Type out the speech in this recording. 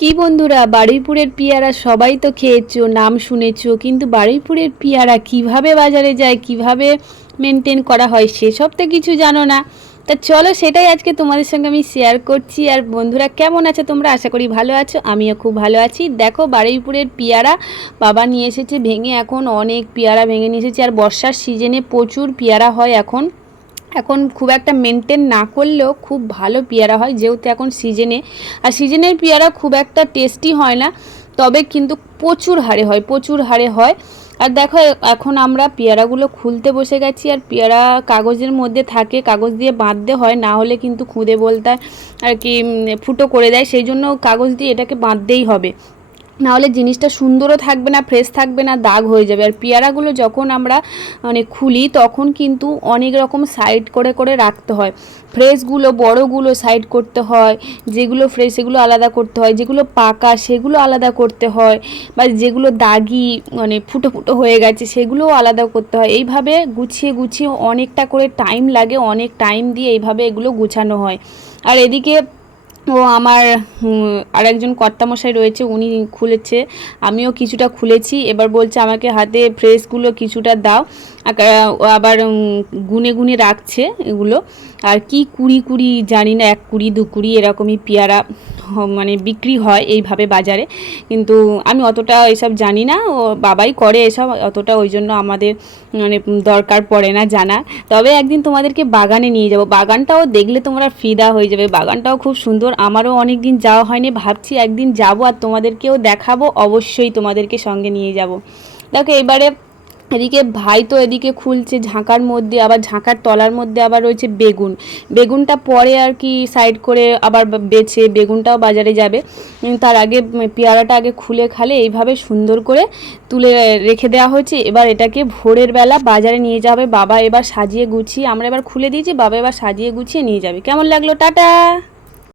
কি বন্ধুরা, বারুইপুরের পেয়ারা সবাই তো খেয়েছো, নাম শুনেছো, কিন্তু বারুইপুরের পেয়ারা কীভাবে বাজারে যায়, কীভাবে মেনটেন করা হয় সেসব তো কিছু জানো না। তা চলো সেটাই আজকে তোমাদের সঙ্গে আমি শেয়ার করছি। আর বন্ধুরা, কেমন আছো তোমরা? আশা করি ভালো আছো, আমিও খুব ভালো আছি। দেখো, বারুইপুরের পেয়ারা বাবা নিয়ে এসেছে, ভেঙে এখন অনেক পেয়ারা ভেঙে নিয়ে এসেছে। আর বর্ষার সিজনে প্রচুর পেয়ারা হয় এখন। এখন খুব একটা মেনটেন না করলেও খুব ভালো পেয়ারা হয়, যেহেতু এখন সিজনে আর সিজনের পেয়ারা খুব একটা টেস্টি হয় না, তবে কিন্তু প্রচুর হারে হয়, প্রচুর হারে হয়। আর দেখো, এখন আমরা পেয়ারাগুলো খুলতে বসে গেছি, আর পেয়ারা কাগজের মধ্যে থাকে, কাগজ দিয়ে বাঁধতে হয়, না হলে কিন্তু খুদে বলতে আর কি ফুটো করে দেয়, সেই জন্য কাগজ দিয়ে এটাকে বাঁধতেই হবে। নাহলে জিনিসটা সুন্দরও থাকবে না ফ্রেশ থাকবে না, দাগ হয়ে যাবে। আর পেয়ারাগুলো যখন আমরা মানে খুলি, তখন কিন্তু অনেক রকম সাইড করে করে রাখতে হয়। ফ্রেশগুলো বড়গুলো সাইড করতে হয়, যেগুলো ফ্রেশ সেগুলো আলাদা করতে হয়, যেগুলো পাকা, সেগুলো আলাদা করতে হয়, বা যেগুলো দাগি মানে ফুটো ফুটো হয়ে গেছে, সেগুলোও আলাদা করতে হয়। এইভাবে গুছিয়ে গুছিয়ে অনেকটা করে টাইম লাগে, অনেক টাইম দিয়ে এইভাবে এগুলো গুছানো হয়। আর এদিকে ও আমার আরেকজন কর্তামশাই রয়েছে, উনি খুলেছে। আমিও কিছুটা খুলেছি, এবার বলছে আমাকে হাতে ফ্রেশগুলো কিছুটা দাও। আবার গুনে গুনে রাখছে এগুলো। আর কি কুড়ি কুড়ি জানি না, এক কুড়ি, দু কুড়ি, এরকমই পেয়ারা। মানে বিক্রি হয় এইভাবে বাজারে। কিন্তু আমি অতটা এসব জানি না। ও বাবাই করে এসব, অতটা ওই জন্য আমাদের মানে দরকার পড়ে না জানা। তবে একদিন তোমাদেরকে বাগানে নিয়ে যাব। বাগানটাও দেখলে তোমরা ফিদা হয়ে যাবে। বাগানটাও খুব সুন্দর। আমারও অনেক দিন যাওয়া হয়নি। ভাবছি একদিন যাব আর তোমাদেরকেও দেখাবো। অবশ্যই তোমাদেরকে সঙ্গে নিয়ে যাব। দেখো, এবারে এদিকে ভাই তো এদিকে খুলছে, ঝাঁকার মধ্যে, আবার ঝাঁকার তলার মধ্যে আবার রয়েছে বেগুন। বেগুনটা পরে আর কি সাইড করে আবার বেছে, বেগুনটাও বাজারে যাবে। তার আগে পেয়ারাটা আগে খুলে খালে, এইভাবে সুন্দর করে তুলে রেখে দেওয়া হয়েছে। এবার এটাকে ভোরের বেলা বাজারে নিয়ে যাবে। বাবা এবার সাজিয়ে গুছিয়ে, আমরা এবার খুলে দিয়েছি, বাবা এবার সাজিয়ে গুছিয়ে নিয়ে যাবে। কেমন লাগল? টাটা!